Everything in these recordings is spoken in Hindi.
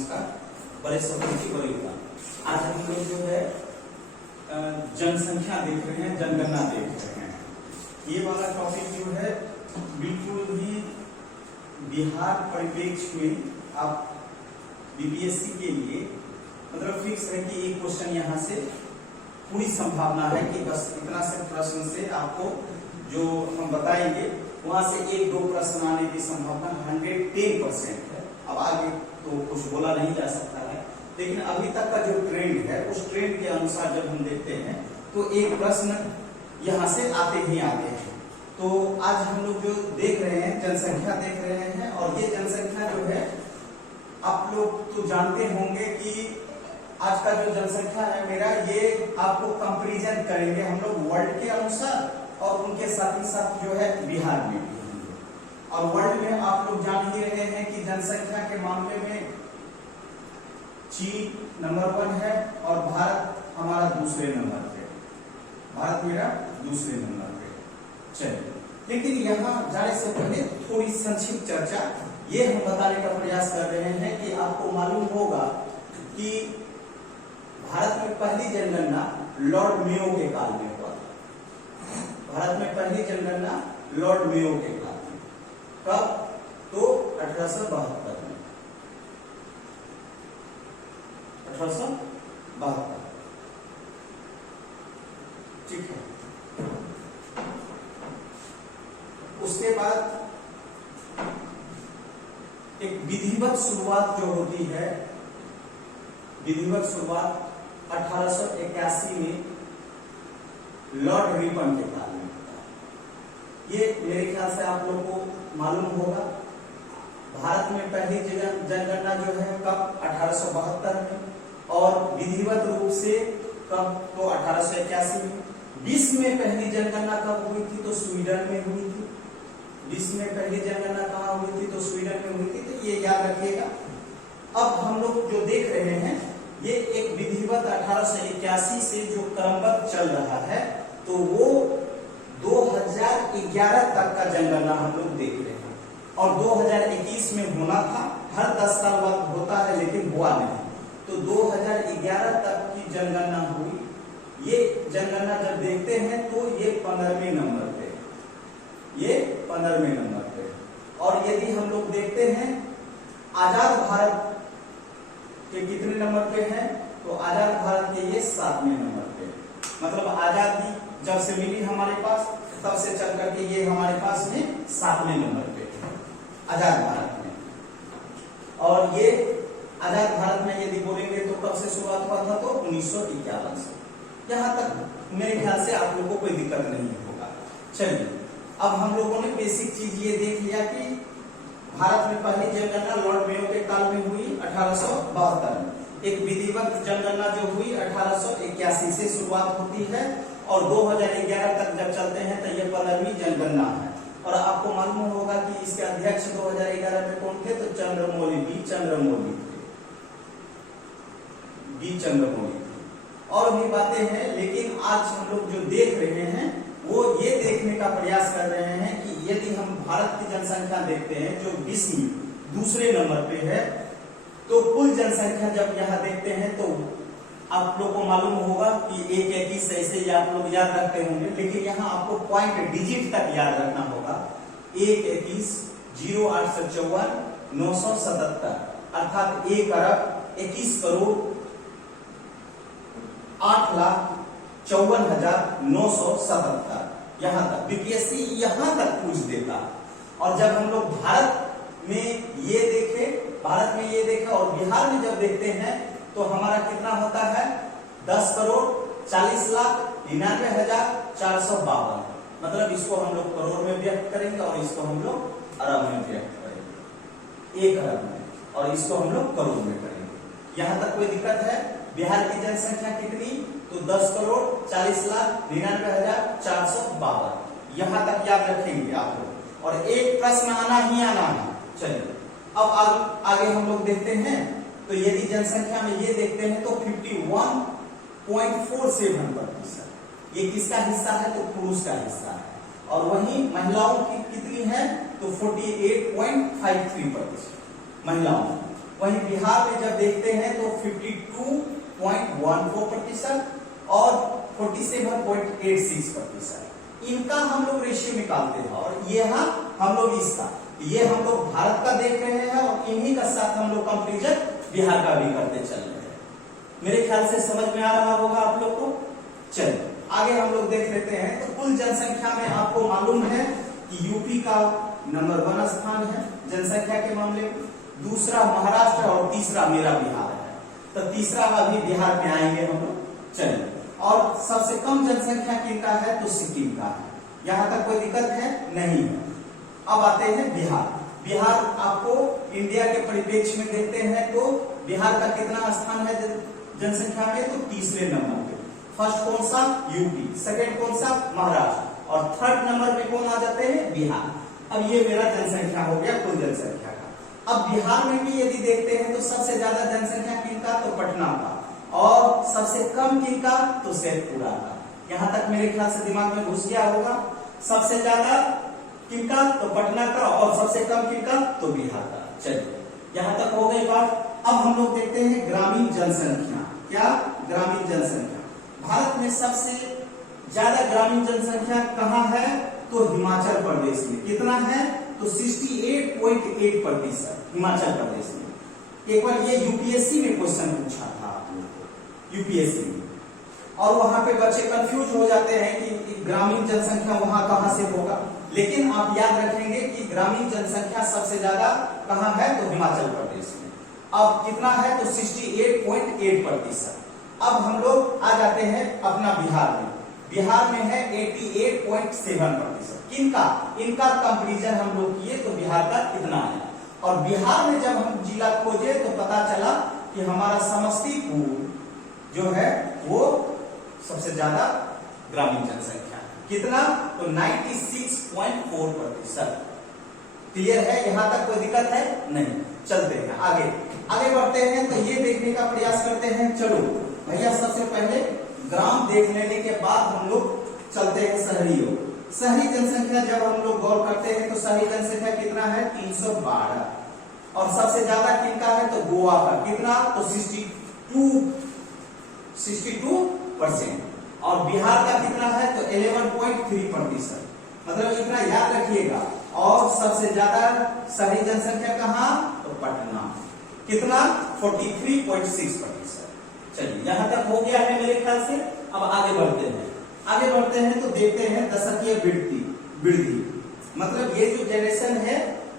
नमस्कार। बड़े शब्दों की बड़ी उड़ान। आज हम लोग जो है जनसंख्या देख रहे हैं, जनगणना देख रहे हैं। ये वाला टॉपिक जो है बिल्कुल ही बिहार परिप्रेक्ष्य में आप बीपीएससी के लिए मतलब फिक्स है कि एक क्वेश्चन यहाँ से पूरी संभावना है कि बस इतना से प्रश्न से आपको जो हम बताएंगे वहां से एक दो प्रश्न आने की संभावना 110% है। अब आगे तो कुछ बोला नहीं जा सकता है, लेकिन अभी तक का जो ट्रेंड है उस ट्रेंड के अनुसार जब हम देखते हैं तो एक प्रश्न यहाँ से आते ही आते हैं। तो आज हम लोग जो देख रहे हैं जनसंख्या देख रहे हैं, और ये जनसंख्या जो है आप लोग तो जानते होंगे कि आज का जो जनसंख्या है मेरा, ये आपको कंपैरिजन करेंगे हम लोग वर्ल्ड के अनुसार और उनके साथ ही साथ जो है बिहार में भी। और वर्ल्ड में आप लोग जान ही रहे हैं कि जनसंख्या के मामले में चीन नंबर 1 है और भारत हमारा दूसरे नंबर पे, भारत मेरा दूसरे नंबर पे। चलिए, लेकिन यहाँ जाने से पहले थोड़ी संक्षिप्त चर्चा ये हम बताने का प्रयास कर रहे हैं कि आपको मालूम होगा कि भारत में पहली जनगणना लॉर्ड मेयो के काल में हुआ था। भारत में पहली जनगणना लॉर्ड मेयो के काल में, कब? तो 1872 में, 1872। ठीक है। उसके बाद एक विधिवत शुरुआत जो होती है, विधिवत शुरुआत 1881 में लॉर्ड रिपन के काल में होता है। ये मेरे ख्याल से आप लोगों को मालूम होगा। भारत में पहली जनगणना जो है कब? 1872 में, और विधिवत रूप से कब? तो 1881 में। विश्व में पहली जनगणना कब हुई थी? तो स्वीडन में हुई थी। विश्व में पहली जनगणना कहाँ हुई थी? तो स्वीडन में हुई थी। तो ये याद रखिएगा। अब हम लोग जो देख रहे हैं ये एक विधिवत 1881 से जो क्रमबद्ध चल रहा है, तो वो 2011 तक का जनगणना हम लोग देख रहे हैं। और 2021 में होना था, हर 10 साल बाद होता है लेकिन हुआ नहीं। तो 2011 तक की जनगणना हुई। ये जनगणना जब देखते हैं तो ये 15वें नंबर पे, ये 15वें नंबर पे। और यदि हम लोग देखते हैं आजाद भारत के कितने नंबर पे हैं? तो आजाद भारत के ये 7वें नंबर पे। मतलब आजादी जब से मिली हमारे पास तब से चल करके ये हमारे पास में 7वें नंबर पे आजाद भारत में। और ये आजाद भारत में यदि बोलेंगे तो कब से शुरुआत हुआ था? तो 1951 से। यहाँ तक मेरे ख्याल से आप लोगों को कोई दिक्कत नहीं होगा। चलिए, अब हम लोगों ने बेसिक चीज ये देख लिया कि भारत में पहली जनगणना लॉर्ड मेयो के काल में हुई 1872 में। एक विधिवत जनगणना जो हुई 1881 से शुरुआत होती है और 2011 तक जब चलते हैं तो ये 15वीं जनगणना है। और आपको मालूम होगा कि इसके अध्यक्ष 2011 में कौन थे? तो चंद्रमौली, बी चंद्रमौली थे, बी चंद्रमौली थे। और भी बातें हैं, लेकिन आज हम लोग जो देख रहे हैं वो ये देखने का प्रयास कर रहे हैं कि यदि हम भारत की जनसंख्या देखते हैं जो विश्व में दूसरे नंबर पे है, तो कुल जनसंख्या जब यहाँ देखते हैं तो आप लोग को मालूम होगा कि 121 ऐसे ही आप लोग याद रखते होंगे, लेकिन यहाँ आपको पॉइंट डिजिट तक याद रखना होगा। 121 0854 977, अर्थात 1 अरब 21 करोड़ 8,54,977। यहाँ तक बीपीएससी यहाँ तक पूछ देता। और जब हम लोग भारत में ये देखे, भारत में ये देखे और बिहार में जब देखते हैं तो हमारा कितना होता है? 10 करोड़ 40,99,452। मतलब इसको हम लोग करोड़ में व्यक्त करेंगे और इसको हम लोग अरब में व्यक्त करेंगे, 1 अरब में, और इसको हम लोग करोड़ में करेंगे। यहाँ तक कोई दिक्कत है? बिहार की जनसंख्या कितनी? तो 10 करोड़ 40,99,452। यहाँ तक याद रखेंगे आप लोग, और एक प्रश्न आना ही आना है। चलिए, अब आगे हम लोग देखते हैं तो यदि जनसंख्या में ये देखते हैं तो 51.47%। ये किसका हिस्सा है? तो पुरुष का हिस्सा है। और वहीं महिलाओं की कितनी है? तो 48.53% महिलाओं। वहीं बिहार में जब देखते हैं तो 52.14% और 47.86%। इनका हम लोग रेशियो निकालते हैं और ये हम लोग इसका, ये हम लोग भारत का देख रहे हैं और इन्हीं का साथ हम लोग कंपैरिजन बिहार का भी करते चल रहे हैं। मेरे ख्याल से समझ में आ रहा होगा आप लोग को। चलिए आगे हम लोग देख लेते हैं। तो कुल जनसंख्या में आपको मालूम है कि यूपी का नंबर 1 स्थान है जनसंख्या के मामले में, दूसरा महाराष्ट्र और तीसरा मेरा बिहार है। तो तीसरा अभी बिहार में आएंगे हम लोग। चलिए, और सबसे कम जनसंख्या किनका है तो सिक्किम का है। यहां तक कोई दिक्कत है नहीं है। अब आते हैं बिहार। बिहार आपको इंडिया के परिप्रेक्ष्य में देखते हैं तो बिहार का कितना स्थान है जनसंख्या में तो तीसरे नंबर पे। फर्स्ट कौन सा यूपी, सेकंड कौन सा महाराष्ट्र और थर्ड नंबर पे कौन आ जाते हैं बिहार। अब ये मेरा जनसंख्या हो गया कुल जनसंख्या का। अब बिहार में भी यदि देखते हैं तो सबसे ज्यादा जनसंख्या किनका तो पटना का और सबसे कम किनका तो शेखपुरा का। यहां तक मेरे ख्याल से दिमाग में घुस गया होगा। सबसे ज्यादा किनका तो पटना का और सबसे कम किनका तो बिहार का। चलिए यहां तक हो गई बात। अब हम लोग देखते हैं ग्रामीण जनसंख्या। क्या ग्रामीण जनसंख्या, भारत में सबसे ज्यादा ग्रामीण जनसंख्या कहां है तो हिमाचल प्रदेश में। कितना है तो 68.8% हिमाचल प्रदेश में। एक बार ये यूपीएससी में क्वेश्चन पूछा था आप लोग को, यूपीएससी में, और वहां पे बच्चे कंफ्यूज हो जाते हैं कि ग्रामीण जनसंख्या वहां कहां से होगा। लेकिन आप याद रखेंगे कि ग्रामीण जनसंख्या सबसे ज्यादा कहां है तो हिमाचल प्रदेश में। अब कितना है तो 68.8%। अब हम लोग आ जाते हैं अपना बिहार में। बिहार में है 88.7%। किनका, इनका कंपैरिजन हम लोग किए तो बिहार का कितना है। और बिहार में जब हम जिला खोजे तो पता चला कि हमारा समस्तीपुर जो है वो सबसे ज्यादा ग्रामीण जनसंख्या कितना तो 96.4%। क्लियर है, यहां तक कोई दिक्कत है नहीं। चलते हैं आगे बढ़ते हैं। तो ये देखने का प्रयास करते हैं। चलो भैया, सबसे पहले ग्राम देख लेने के बाद हम लोग चलते हैं शहरी। शहरी जनसंख्या जब हम लोग गौर करते हैं तो शहरी जनसंख्या कितना है 312 और सबसे ज्यादा किनका है तो गोवा का। कितना तो 62% और बिहार का कितना है तो 11.3%। मतलब इतना याद रखिएगा। और सबसे ज्यादा शहरी जनसंख्या कहां तो पटना। कितना 43.6%। चलिए यहां तक हो गया है मेरे ख्याल से। अब आगे बढ़ते हैं। तो देखते हैं दशकीय वृद्धि। मतलब ये जो जनरेशन है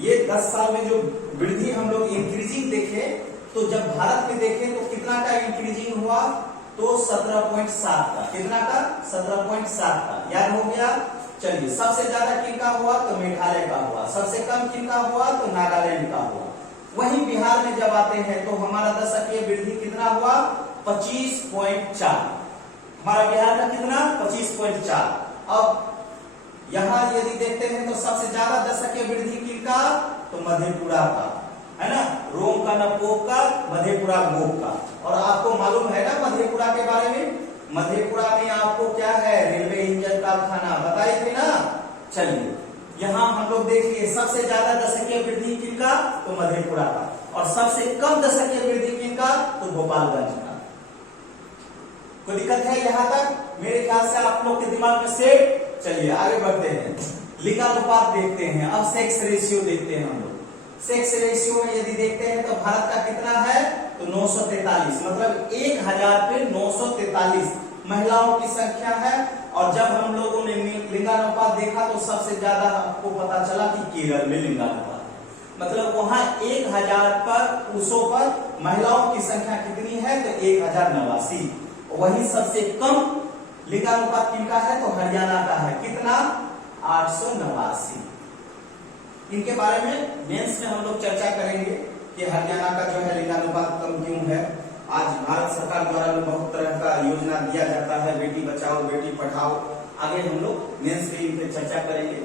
ये 10 साल में जो वृद्धि हम लोग इंक्रीजिंग देखे तो जब भारत में देखे तो कितना का इंक्रीजिंग हुआ तो 17.7 का। कितना का 17.7 का। याद हो गया। चलिए सबसे ज्यादा किनका हुआ तो मेघालय का हुआ, सबसे कम किनका हुआ तो नागालैंड का हुआ। वहीं बिहार में जब आते हैं तो हमारा दशकीय वृद्धि कितना हुआ 25.4। हमारा बिहार का कितना 25.4। अब यहां यदि देखते हैं तो सबसे ज्यादा दशकीय वृद्धि किनका तो मधेपुरा का है ना। रोम का न पोप का, मधेपुरा गोप का। और आपको मालूम है ना मधेपुरा के बारे में। मधेपुरा में आपको क्या है रेलवे इंजन कारखाना बताए थे ना। चलिए यहां हम लोग देखिए सबसे ज्यादा दशकीय वृद्धि किनका तो मधेपुरा का और सबसे कम दशकीय वृद्धि किनका तो गोपालगंज का। कोई दिक्कत है यहां तक मेरे ख्याल से आप लोग के दिमाग में सेट। चलिए आगे बढ़ते हैं। लिंगानुपात देखते हैं। अब सेक्स रेशियो देखते हैं हम लोग। सेक्स रेशियो में यदि देखते हैं तो भारत का कितना है तो 943। मतलब 1000 पे 943 महिलाओं की संख्या है। और जब हम लोगों ने लिंगानुपात देखा तो सबसे ज्यादा आपको पता चला कि केरल में लिंगानुपात है। मतलब वहां 1000 पर पुरुषों पर महिलाओं की संख्या कितनी है तो 1089। वही सबसे कम लिंगानुपात किनका है तो हरियाणा का है। कितना 889। इनके बारे में मेंस में हम लोग चर्चा करेंगे कि हरियाणा का जो है लिंगानुपात कम क्यों है। आज भारत सरकार द्वारा बहुत तरह का योजना दिया जाता है, बेटी बचाओ बेटी पढ़ाओ। आगे हम लोग मेंस में इन पे चर्चा करेंगे।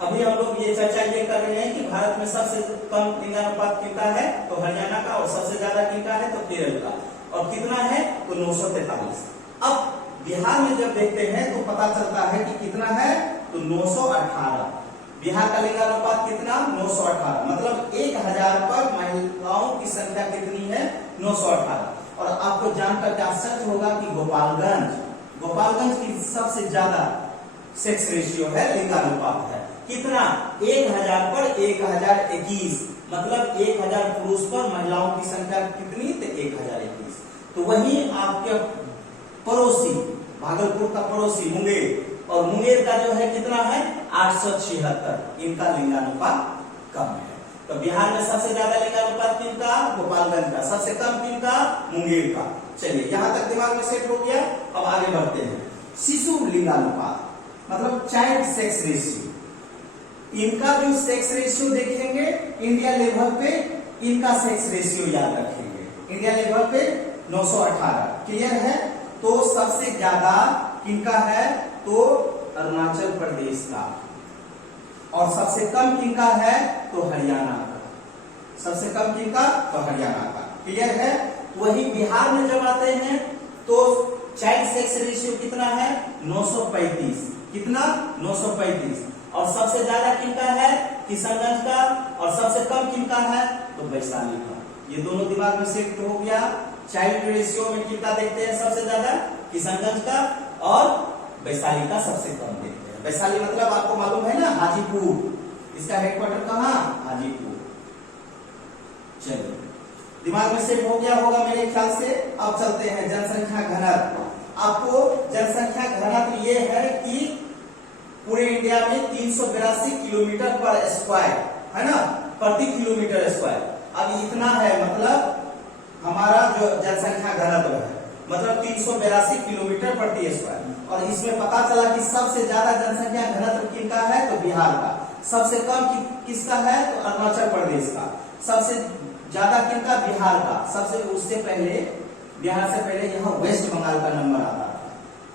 अभी हम लोग ये चर्चा ये कर रहे हैं कि भारत में सबसे कम लिंगानुपात किनका है तो हरियाणा का और सबसे ज्यादा किनका है तो केरल का। और कितना है तो 943। अब बिहार में जब देखते हैं तो पता चलता है कि कितना है तो 918। बिहार का लिंगानुपात कितना 918। मतलब 1000 पर महिलाओं की संख्या कितनी है? 918। और आपको जानकर के आश्चर्य होगा कि गोपालगंज की सबसे ज्यादा सेक्स रेशियो है, लिंगानुपात है। कितना? 1000 पर 1021, मतलब 1000 पुरुष पर महिलाओं की संख्या कितनी? तो 1021। तो वहीं आपके पड़ोसी भागलपुर का पड़ोसी मुंगेर, और मुंगेर का जो है कितना है? 876, इनका लिंगानुपात कम है। तो बिहार में सबसे ज्यादा लिंगानुपात किनका? गोपालगंज का। सबसे कम किनका? मुंगेर का। चलिए यहां तक दिमाग में सेट हो गया। अब आगे बढ़ते हैं। शिशु लिंगानुपात मतलब चाइल्ड सेक्स रेशियो, इनका जो सेक्स रेशियो देखेंगे इंडिया लेवल पे, इनका सेक्स रेशियो याद रखेंगे। इंडिया लेवल पे 918, क्लियर है? तो सबसे ज्यादा किनका है? तो अरुणाचल प्रदेश का। और सबसे कम किनका है? तो हरियाणा का। सबसे कम किनका? तो हरियाणा का, क्लियर है? वही बिहार में जब आते हैं तो चाइल्ड सेक्स रेशियो कितना है? 935। कितना? 935। और सबसे ज्यादा किनका है? किशनगंज का। और सबसे कम किनका है? तो वैशाली का। ये दोनों दिमाग में सेट हो गया। चाइल्ड रेशियो में कितना देखते हैं सबसे ज्यादा? किशनगंज का। और वैशाली का सबसे कम देखते हैं। वैशाली मतलब आपको मालूम है ना, हाजीपुर। इसका हेडक्वार्टर कहाँ? हाजीपुर। चलिए दिमाग में सेट हो गया होगा मेरे ख्याल से। अब चलते हैं जनसंख्या घनत्व। आपको जनसंख्या घनत्व ये है कि पूरे इंडिया में 382 किलोमीटर पर स्क्वायर है ना, प्रति किलोमीटर स्क्वायर। अब इतना है, मतलब हमारा जो जनसंख्या घनत्व है, मतलब 382 किलोमीटर प्रति स्क्वायर। और इसमें पता चला कि सबसे ज्यादा जनसंख्या घनत्व किनका है? तो बिहार का। सबसे कम किसका है? तो अरुणाचल प्रदेश का। सबसे ज्यादा किनका? बिहार का। सबसे उससे पहले, बिहार से पहले यहाँ वेस्ट बंगाल का नंबर आता था।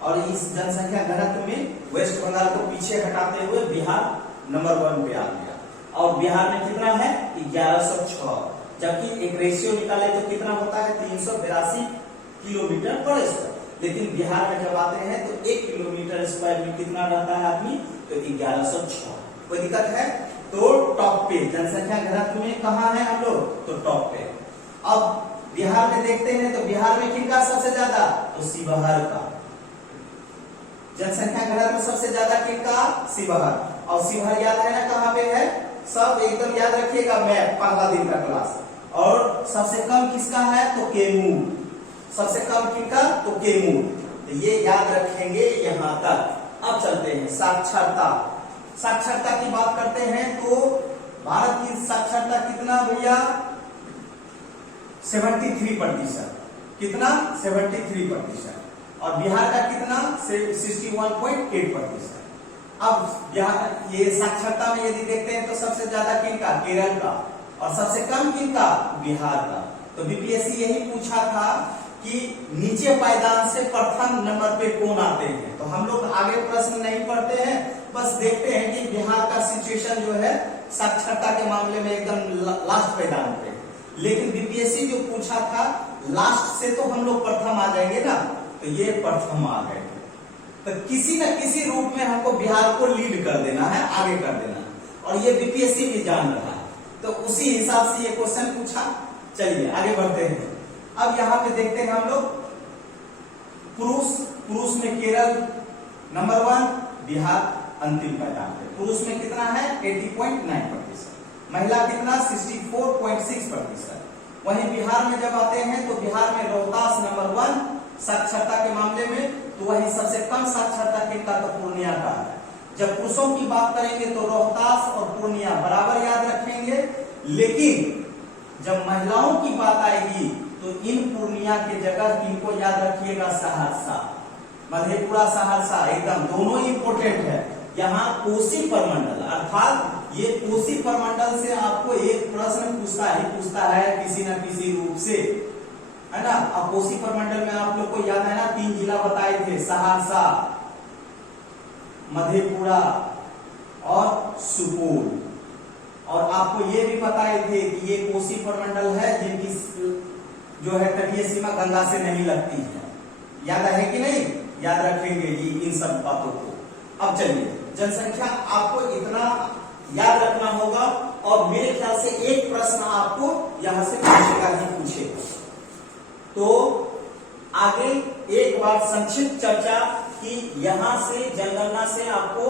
और इस जनसंख्या घनत्व में वेस्ट बंगाल को पीछे हटाते हुए बिहार नंबर 1 पे आ गया। और बिहार में कितना है? 1106। जबकि एक रेशियो निकाले तो कितना होता है? 382 किलोमीटर पर स्क्वायर। लेकिन बिहार में जब आते हैं तो 1 किलोमीटर स्क्वायर में कितना रहता है आदमी? तो 1106। कोई दिक्कत है? तो टॉप पे जनसंख्या घनत्व में कहाँ है हम लोग? तो टॉप पे। अब बिहार में देखते हैं तो बिहार में किनका सबसे ज्यादा? तो शिवहर का। जनसंख्या घनत्व सबसे ज्यादा किनका? शिवहर। और शिवहर याद है ना कहाँ पे है? सब एकदम याद रखिएगा, मैप पहला दिन का क्लास। और सबसे कम किसका है? तो कैमूर। सबसे कम किनका? तो कैमूर। तो ये याद रखेंगे यहां तक। अब चलते हैं साक्षरता। साक्षरता की बात करते हैं तो भारत की साक्षरता कितना भैया? 73%। कितना? 73%। और बिहार का कितना? 61.8%। अब बिहार ये साक्षरता में यदि देखते हैं तो सबसे ज्यादा किनका? केरल का। और सबसे कम किनका? बिहार का। तो बीपीएससी यही पूछा था कि नीचे पायदान से प्रथम नंबर पे कौन आते हैं। तो हम लोग आगे प्रश्न नहीं पढ़ते हैं, बस देखते हैं कि बिहार का सिचुएशन जो है साक्षरता के मामले में एकदम लास्ट पायदान पे। लेकिन बीपीएससी जो पूछा था लास्ट से तो हम लोग प्रथम आ जाएंगे ना, तो ये प्रथम आ गए। तो किसी न किसी रूप में हमको बिहार को लीड कर देना है, आगे कर देना है। और ये बीपीएससी भी जान रहा है, तो उसी हिसाब से ये क्वेश्चन पूछा। चलिए आगे बढ़ते हैं। अब यहाँ पे देखते हैं हम लोग पुरुष में केरल नंबर 1, बिहार अंतिम पायदान पे। पुरुष में कितना है? 80.9%। महिला कितना? 64.6%। वहीं बिहार में जब आते हैं तो बिहार में रोहतास नंबर 1 साक्षरता के मामले में। तो वहीं सबसे कम साक्षरता किनका? तो पूर्णिया का है। जब पुरुषों की बात करेंगे तो रोहतास और पूर्णिया बराबर याद रखेंगे। लेकिन जब महिलाओं की बात आएगी तो इन पूर्णिया के जगह इनको याद रखिएगा सहरसा, मधेपुरा, सहरसा, एकदम दोनों इंपोर्टेंट है। यहाँ कोसी प्रमंडल, अर्थात ये कोसी प्रमंडल से आपको एक प्रश्न पूछता है किसी न किसी रूप से, है ना। अब कोसी प्रमंडल में आप लोग को याद है ना 3 जिला बताए थे, सहरसा, मधेपुरा और सुपौल। और आपको ये भी बताए थे कि ये कोसी प्रमंडल है जिनकी जो है तटीय सीमा गंगा से नहीं लगती है। याद है कि नहीं? याद रखेंगे जी इन सब बातों को। अब चलिए जनसंख्या आपको इतना याद रखना होगा और मेरे ख्याल से एक प्रश्न आपको यहां से पूछेगा ही पूछेगा। तो आगे एक बार संक्षिप्त चर्चा कि यहां से जनगणना से आपको